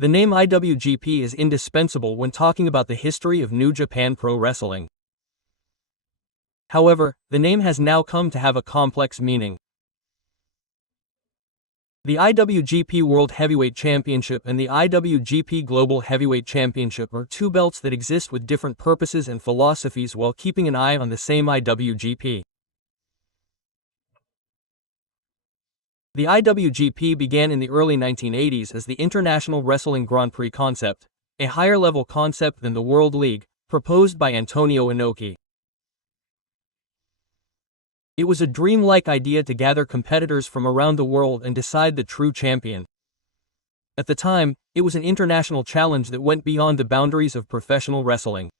The name IWGP is indispensable when talking about the history of New Japan Pro Wrestling. However, the name has now come to have a complex meaning. The IWGP World Heavyweight Championship and the IWGP Global Heavyweight Championship are two belts that exist with different purposes and philosophies while keeping an eye on the same IWGP. The IWGP began in the early 1980s as the International Wrestling Grand Prix concept, a higher-level concept than the World League, proposed by Antonio Inoki. It was a dreamlike idea to gather competitors from around the world and decide the true champion. At the time, it was an international challenge that went beyond the boundaries of professional wrestling.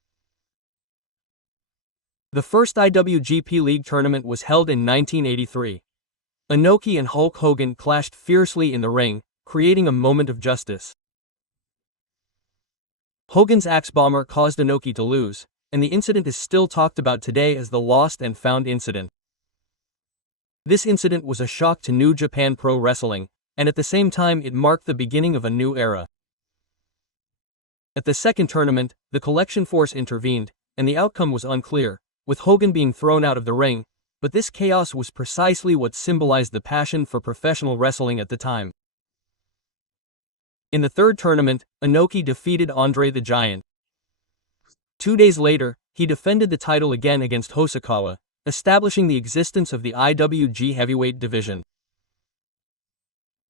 The first IWGP League tournament was held in 1983. Inoki and Hulk Hogan clashed fiercely in the ring, creating a moment of justice. Hogan's axe bomber caused Inoki to lose, and the incident is still talked about today as the Lost and Found incident. This incident was a shock to New Japan Pro Wrestling, and at the same time it marked the beginning of a new era. At the second tournament, the Collection Force intervened, and the outcome was unclear, with Hogan being thrown out of the ring, but this chaos was precisely what symbolized the passion for professional wrestling at the time. In the third tournament, Inoki defeated Andre the Giant. 2 days later, he defended the title again against Hosokawa, establishing the existence of the IWG Heavyweight Division.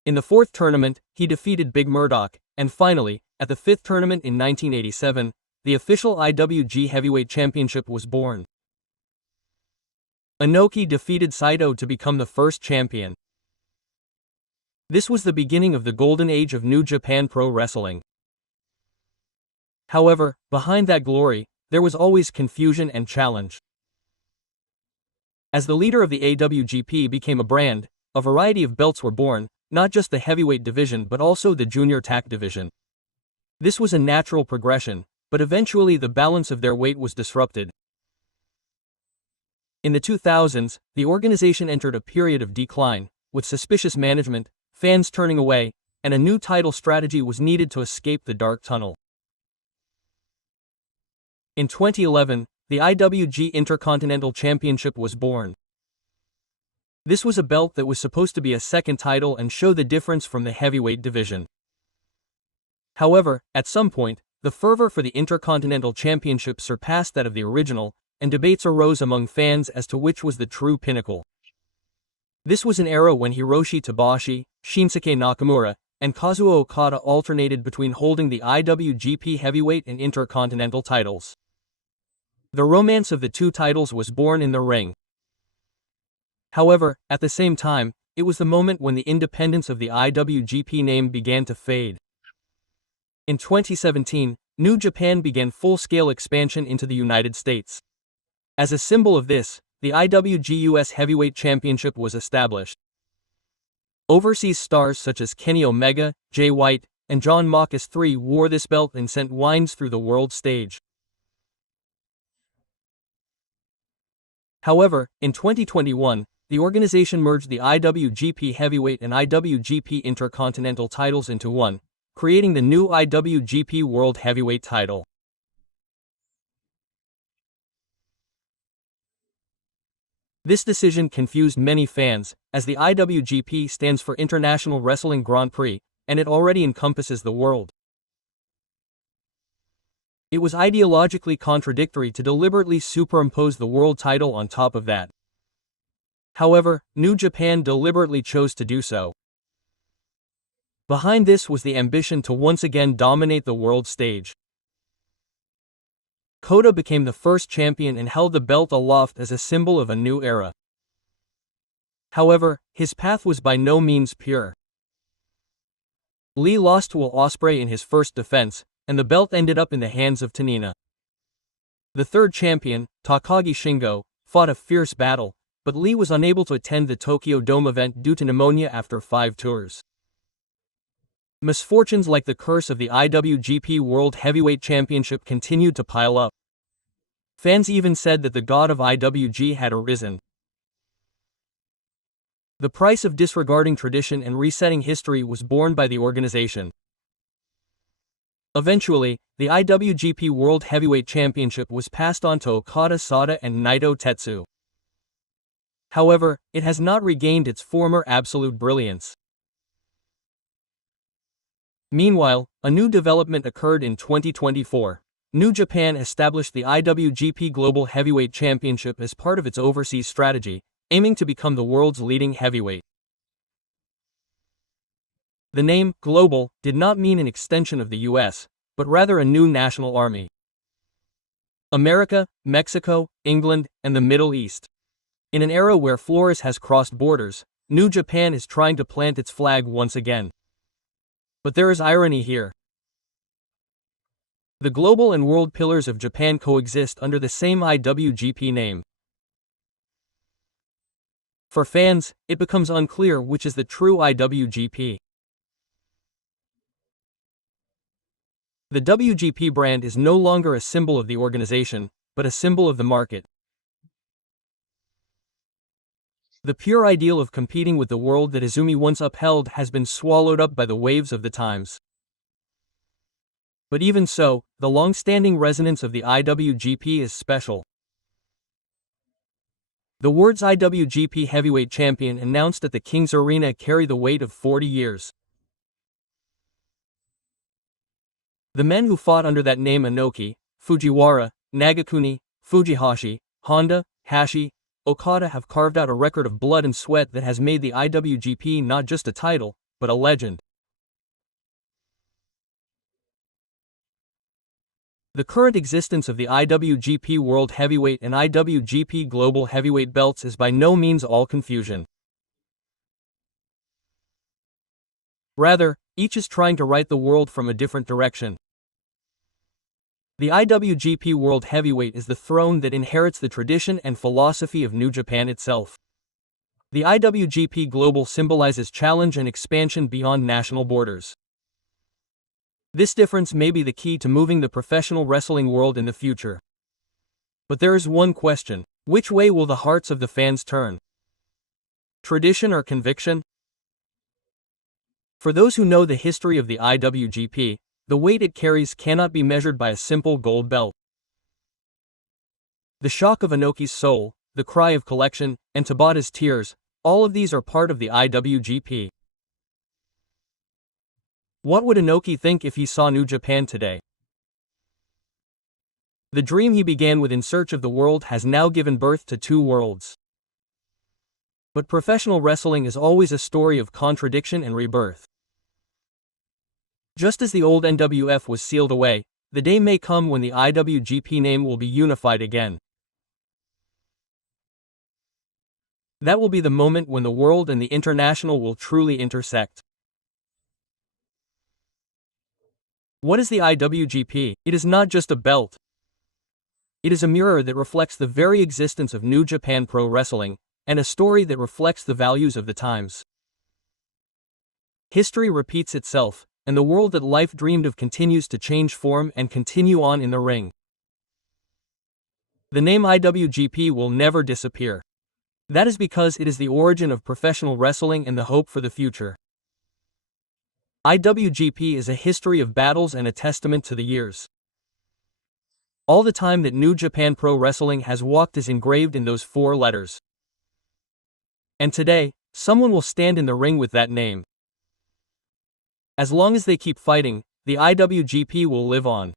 In the fourth tournament, he defeated Big Murdoch, and finally, at the fifth tournament in 1987, the official IWG Heavyweight Championship was born. Inoki defeated Saito to become the first champion. This was the beginning of the golden age of New Japan Pro Wrestling. However, behind that glory, there was always confusion and challenge. As the leader of the AWGP became a brand, a variety of belts were born, not just the heavyweight division but also the junior tag division. This was a natural progression, but eventually the balance of their weight was disrupted. In the 2000s, the organization entered a period of decline, with suspicious management, fans turning away, and a new title strategy was needed to escape the dark tunnel. In 2011, the IWG Intercontinental Championship was born. This was a belt that was supposed to be a second title and show the difference from the heavyweight division. However, at some point, the fervor for the Intercontinental Championship surpassed that of the original, and debates arose among fans as to which was the true pinnacle. This was an era when Hiroshi Tabashi, Shinsuke Nakamura, and Kazuo Okada alternated between holding the IWGP Heavyweight and Intercontinental titles. The romance of the two titles was born in the ring. However, at the same time, it was the moment when the independence of the IWGP name began to fade. In 2017, New Japan began full-scale expansion into the United States. As a symbol of this, the IWG US Heavyweight Championship was established. Overseas stars such as Kenny Omega, Jay White, and John Marcus III wore this belt and sent wines through the world stage. However, in 2021, the organization merged the IWGP Heavyweight and IWGP Intercontinental titles into one, creating the new IWGP World Heavyweight title. This decision confused many fans, as the IWGP stands for International Wrestling Grand Prix, and it already encompasses the world. It was ideologically contradictory to deliberately superimpose the world title on top of that. However, New Japan deliberately chose to do so. Behind this was the ambition to once again dominate the world stage. Kota became the first champion and held the belt aloft as a symbol of a new era. However, his path was by no means pure. Lee lost to Will Ospreay in his first defense, and the belt ended up in the hands of Tanina. The third champion, Takagi Shingo, fought a fierce battle, but Lee was unable to attend the Tokyo Dome event due to pneumonia after 5 tours. Misfortunes like the curse of the IWGP World Heavyweight Championship continued to pile up. Fans even said that the god of IWG had arisen. The price of disregarding tradition and resetting history was borne by the organization. Eventually, the IWGP World Heavyweight Championship was passed on to Okada Sada and Naito Tetsu. However, it has not regained its former absolute brilliance. Meanwhile, a new development occurred in 2024. New Japan established the IWGP Global Heavyweight Championship as part of its overseas strategy, aiming to become the world's leading heavyweight. The name, Global, did not mean an extension of the US, but rather a new national army. America, Mexico, England, and the Middle East. In an era where Flores has crossed borders, New Japan is trying to plant its flag once again. But there is irony here. The global and world pillars of Japan coexist under the same IWGP name. For fans, it becomes unclear which is the true IWGP. The WGP brand is no longer a symbol of the organization, but a symbol of the market. The pure ideal of competing with the world that Izumi once upheld has been swallowed up by the waves of the times. But even so, the long-standing resonance of the IWGP is special. The words IWGP Heavyweight Champion announced at the King's Arena carry the weight of 40 years. The men who fought under that name, Inoki, Fujiwara, Nagakuni, Fujihashi, Honda, Hashi, Okada, have carved out a record of blood and sweat that has made the IWGP not just a title, but a legend. The current existence of the IWGP World Heavyweight and IWGP Global Heavyweight belts is by no means all confusion. Rather, each is trying to right the world from a different direction. The IWGP World Heavyweight is the throne that inherits the tradition and philosophy of New Japan itself. The IWGP Global symbolizes challenge and expansion beyond national borders. This difference may be the key to moving the professional wrestling world in the future. But there is one question: which way will the hearts of the fans turn? Tradition or conviction? For those who know the history of the IWGP, the weight it carries cannot be measured by a simple gold belt. The shock of Inoki's soul, the cry of collection, and Tabata's tears, all of these are part of the IWGP. What would Inoki think if he saw New Japan today? The dream he began with in search of the world has now given birth to two worlds. But professional wrestling is always a story of contradiction and rebirth. Just as the old NWF was sealed away, the day may come when the IWGP name will be unified again. That will be the moment when the world and the international will truly intersect. What is the IWGP? It is not just a belt. It is a mirror that reflects the very existence of New Japan Pro Wrestling, and a story that reflects the values of the times. History repeats itself, and the world that life dreamed of continues to change form and continue on in the ring. The name IWGP will never disappear. That is because it is the origin of professional wrestling and the hope for the future. IWGP is a history of battles and a testament to the years. All the time that New Japan Pro Wrestling has walked is engraved in those 4 letters. And today, someone will stand in the ring with that name. As long as they keep fighting, the IWGP will live on.